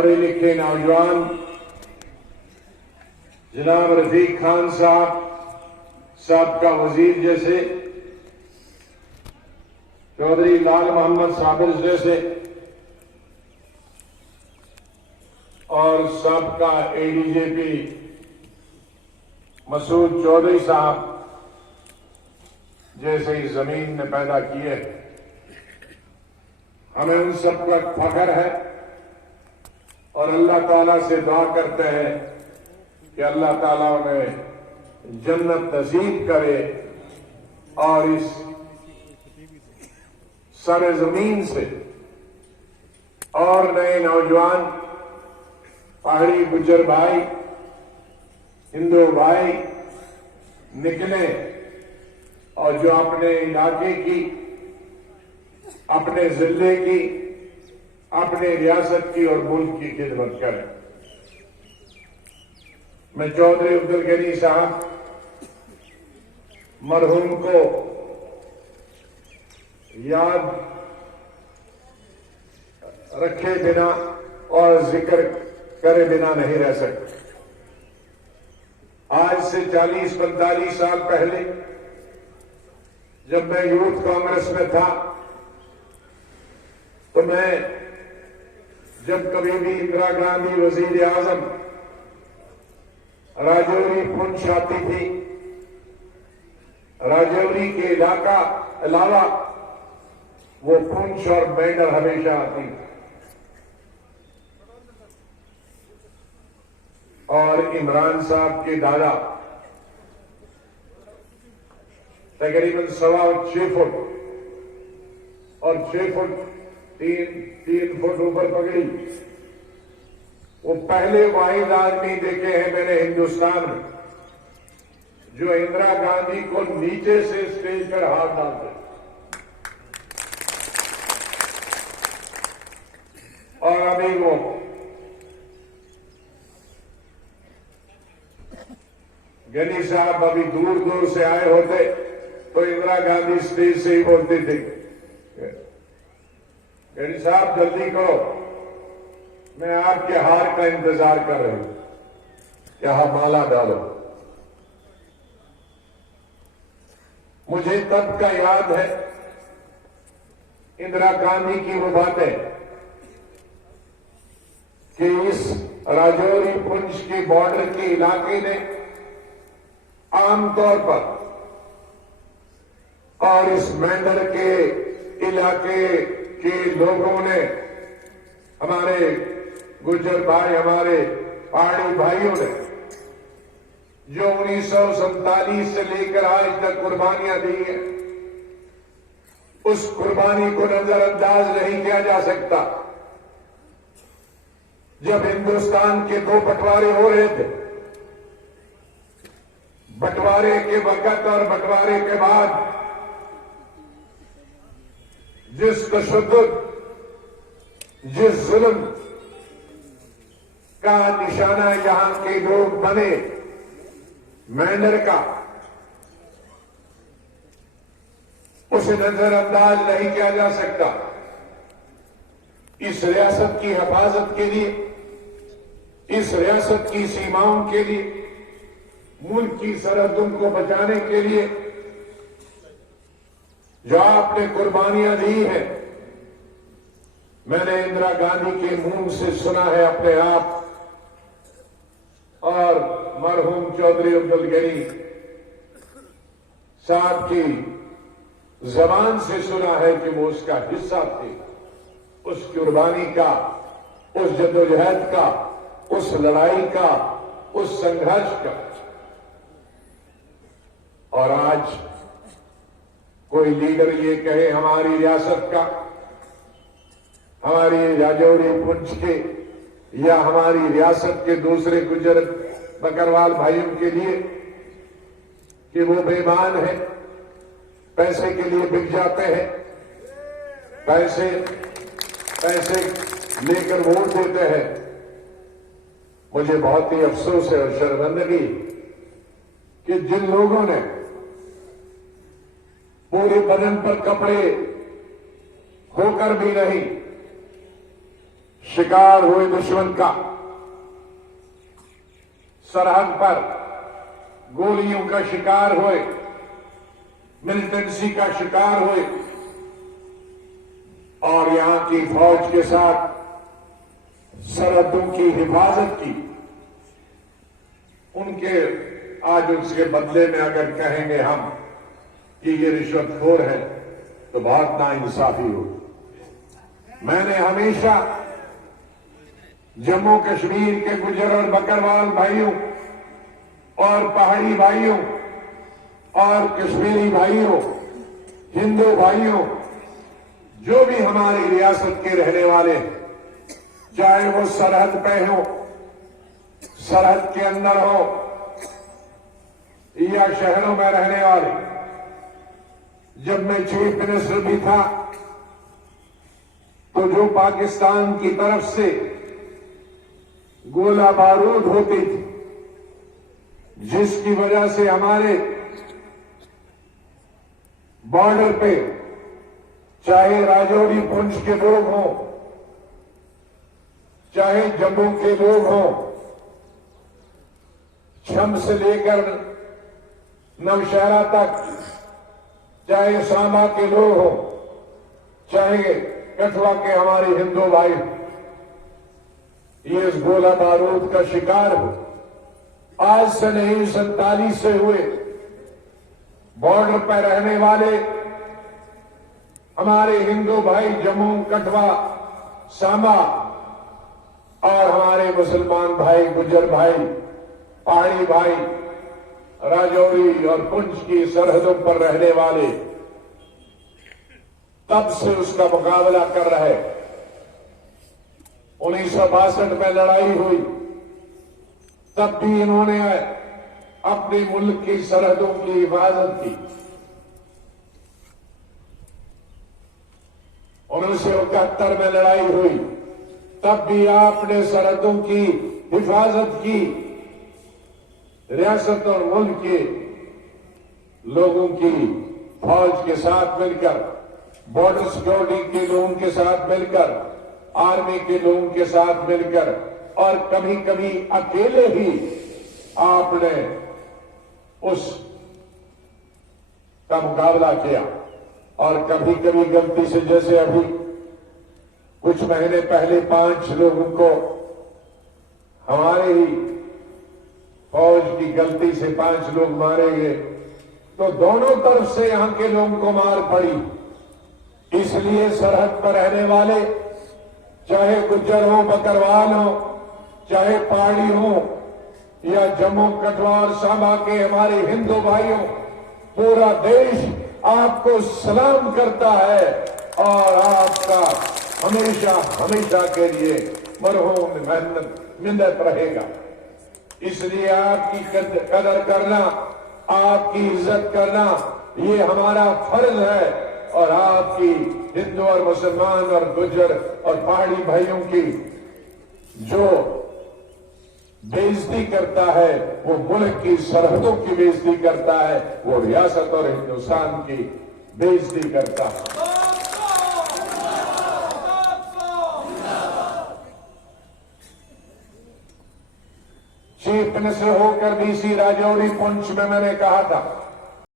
पढ़े लिखे नौजवान जनाब रफीक खान साहब, साबका वजीर जैसे, चौधरी लाल मोहम्मद साबिर जैसे और साबका एडीजीपी मसूद चौधरी साहब जैसे ही जमीन ने पैदा किए, हमें उन सब पर फख्र है और अल्लाह ताला से दुआ करते हैं कि अल्लाह ताला उन्हें जन्नत नसीब करे और इस सरे जमीन से और नए नौजवान पहाड़ी गुज्जर भाई, हिंदू भाई निकले और जो अपने इलाके की, अपने जिले की, अपने रियासत की और मुल्क की खिदमत करें। मैं चौधरी अब्दुल गनी साहब मरहूम को याद रखे बिना और जिक्र करे बिना नहीं रह सकते। आज से 40-45 साल पहले जब मैं यूथ कांग्रेस में था तो मैं जब कभी भी इंदिरा गांधी वजीर आजम राजौरी पुंछ आती थी, राजौरी के इलाका अलावा वो पुंछ और बैंडर हमेशा आती थी और इमरान साहब के दादा तकरीबन 6.25 फुट और 6 फुट 3 फुट ऊपर पगड़ी, वो पहले वाहिद आदमी देखे हैं मैंने हिंदुस्तान में जो इंदिरा गांधी को नीचे से स्टेज पर हाथ डालते और अभी वो गनी साहब अभी दूर दूर से आए होते तो इंदिरा गांधी स्टेज से ही बोलती थी, गनी साहब जल्दी करो, मैं आपके हार का इंतजार कर रही हूं, यहां माला डालो। मुझे तब का याद है इंदिरा गांधी की वो बातें कि इस राजौरी पुंछ के बॉर्डर के इलाके ने आमतौर पर और इस मेंढर के इलाके के लोगों ने, हमारे गुज्जर भाई, हमारे पहाड़ी भाइयों ने जो 1947 से लेकर आज तक कुर्बानियां दी हैं, उस कुर्बानी को नजरअंदाज नहीं किया जा सकता। जब हिंदुस्तान के 2 बंटवारे हो रहे थे, बंटवारे के वक्त और बंटवारे के बाद जिस तशद्दुद, जिस जुल्म का निशाना यहां के लोग बने, मेंढर का, उसे नजरअंदाज नहीं किया जा सकता। इस रियासत की हिफाजत के लिए, इस रियासत की सीमाओं के लिए, मुल्क की सरहदों को बचाने के लिए जो आपने कुर्बानियां दी हैं, मैंने इंदिरा गांधी के मुंह से सुना है अपने आप और मरहूम चौधरी अब्दुल गनी साहब की जबान से सुना है कि वो उसका हिस्सा थे, उस कुर्बानी का, उस जद्दोजहद का, उस लड़ाई का, उस संघर्ष का। और आज कोई लीडर ये कहे हमारी रियासत का, हमारी राजौरी पुंछ के या हमारी रियासत के दूसरे गुज्जर बकरवाल भाइयों के लिए कि वो बेईमान है, पैसे के लिए बिक जाते हैं, पैसे लेकर वोट देते हैं। मुझे बहुत ही अफसोस है और शर्मिंदगी कि जिन लोगों ने पूरे बदन पर कपड़े होकर भी नहीं, शिकार हुए दुश्मन का, सरहद पर गोलियों का शिकार हुए, मिलिटेंसी का शिकार हुए और यहां की फौज के साथ सरहदों की हिफाजत की, उनके आज उसके बदले में अगर कहेंगे हम कि ये रिश्वतखोर है तो बहुत नाइंसाफी हो। मैंने हमेशा जम्मू कश्मीर के गुजर और बकरवाल भाइयों और पहाड़ी भाइयों और कश्मीरी भाइयों, हिंदू भाइयों, जो भी हमारी रियासत के रहने वाले, चाहे वो सरहद पे हो, सरहद के अंदर हो या शहरों में रहने वाले, जब मैं चीफ मिनिस्टर भी था तो जो पाकिस्तान की तरफ से गोला बारूद होती थी, जिसकी वजह से हमारे बॉर्डर पे चाहे राजौरी पुंछ के लोग हों, चाहे जम्मू के लोग हों, छम से लेकर नौशहरा तक, चाहे सांबा के लोग हों, चाहे कठुआ के हमारे हिंदू भाई, ये इस गोला बारूद का शिकार हो। आज से नहीं, 47 से हुए बॉर्डर पर रहने वाले हमारे हिंदू भाई, जम्मू, कठुआ, सांबा और हमारे मुसलमान भाई, गुज्जर भाई, पहाड़ी भाई, राजौरी और पुंछ की सरहदों पर रहने वाले तब से उसका मुकाबला कर रहे। 1962 में लड़ाई हुई, तब भी इन्होंने अपने मुल्क की सरहदों की हिफाजत की। 1971 में लड़ाई हुई, तब भी आपने सरहदों की हिफाजत की। रियासत और मुल्क के लोगों की फौज के साथ मिलकर, बॉर्डर सिक्योरिटी के लोगों के साथ मिलकर, आर्मी के लोगों के साथ मिलकर और कभी कभी अकेले ही आपने उस का मुकाबला किया। और कभी कभी गलती से, जैसे अभी कुछ महीने पहले 5 लोगों को हमारे ही फौज की गलती से 5 लोग मारे गए, तो दोनों तरफ से यहां के लोगों को मार पड़ी। इसलिए सरहद पर रहने वाले, चाहे गुज्जर हो, बकरवाल हो, चाहे पहाड़ी हो या जम्मू, कठुआ और सांबा के हमारे हिंदू भाइयों, पूरा देश आपको सलाम करता है और आपका हमेशा हमेशा के लिए मरहूम मिन्नत रहेगा। इसलिए आपकी कदर करना, आपकी इज्जत करना, ये हमारा फर्ज है। और आपकी हिंदू और मुसलमान और गुज्जर और पहाड़ी भाइयों की जो बेइज्जती करता है, वो मुल्क की सरहदों की बेइज्जती करता है, वो रियासत और हिंदुस्तान की बेइज्जती करता है। चीफ मिनिस्टर होकर डीसी राजौरी पुंछ में मैंने कहा था